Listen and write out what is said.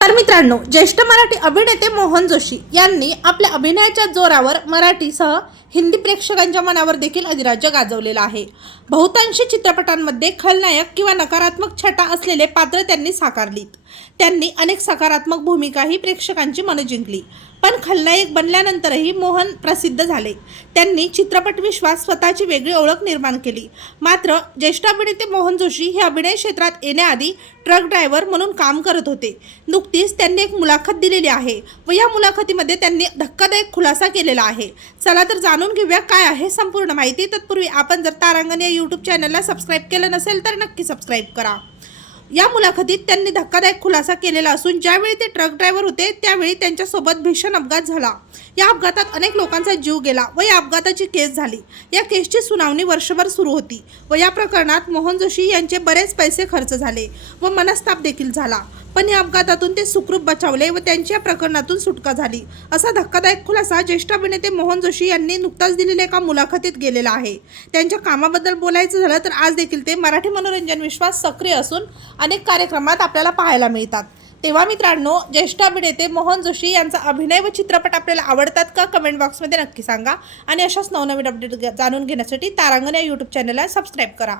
तर मित्रांनो ज्येष्ठ मराठी अभिनेते मोहन जोशी यांनी आपल्या अभिनयाच्या जोरावर मराठीसह हिंदी प्रेक्षकांच्या मनावर देखील अधिराज्य गाजवलेलं आहे. बहुतांशी चित्रपटांमध्ये खलनायक किंवा नकारात्मक छटा असलेले पात्र त्यांनी साकारलीत. त्यांनी अनेक सकारात्मक भूमिकाही प्रेक्षकांची मनं जिंकली. पण खलनायक बनल्यानंतरही मोहन प्रसिद्ध झाले. त्यांनी चित्रपटविश्वास स्वतःची वेगळी ओळख निर्माण केली. मात्र ज्येष्ठ अभिनेते मोहन जोशी हे अभिनय क्षेत्रात येण्याआधी ट्रक ड्रायव्हर म्हणून काम करत होते. नुकतीच त्यांनी एक मुलाखत दिलेली आहे व या मुलाखतीमध्ये त्यांनी धक्कादायक खुलासा केलेला आहे. चला तर जाणून घेऊया काय आहे संपूर्ण माहिती. तत्पूर्वी आपण जर तारांगण या यूट्यूब चॅनलला सबस्क्राईब केलं नसेल तर नक्की सबस्क्राईब करा. या मुलाखतीत त्यांनी धक्कादायक खुलासा केलेला असून ज्यावेळी ते ट्रक ड्रायव्हर होते त्यावेळी त्यांच्यासोबत भीषण अपघात झाला. या अपघातात अनेक लोकांचा जीव गेला व या अपघाताची केस झाली. या केसची सुनावणी वर्षभर सुरू होती व या प्रकरणात मोहन जोशी यांचे बरेच पैसे खर्च झाले व मनस्ताप देखील झाला. पण या अपघातातून ते सुखरूप बचावले व त्यांची या प्रकरणातून सुटका झाली. असा धक्कादायक खुलासा ज्येष्ठ अभिनेते मोहन जोशी यांनी नुकताच दिलेल्या एका मुलाखतीत गेलेला आहे. त्यांच्या कामाबद्दल बोलायचं झालं तर आज देखील ते मराठी मनोरंजन विश्वास सक्रिय असून अनेक कार्यक्रमात आपल्याला पाहायला मिळतात. तेव्हा मित्रांनो ज्येष्ठ अभिनेते मोहन जोशी यांचा अभिनय व चित्रपट आपल्याला आवडतात का कमेंट बॉक्समध्ये नक्की सांगा. आणि अशाच नवनवीन अपडेट जाणून घेण्यासाठी तारांगण या यूट्यूब चॅनलला सबस्क्राईब करा.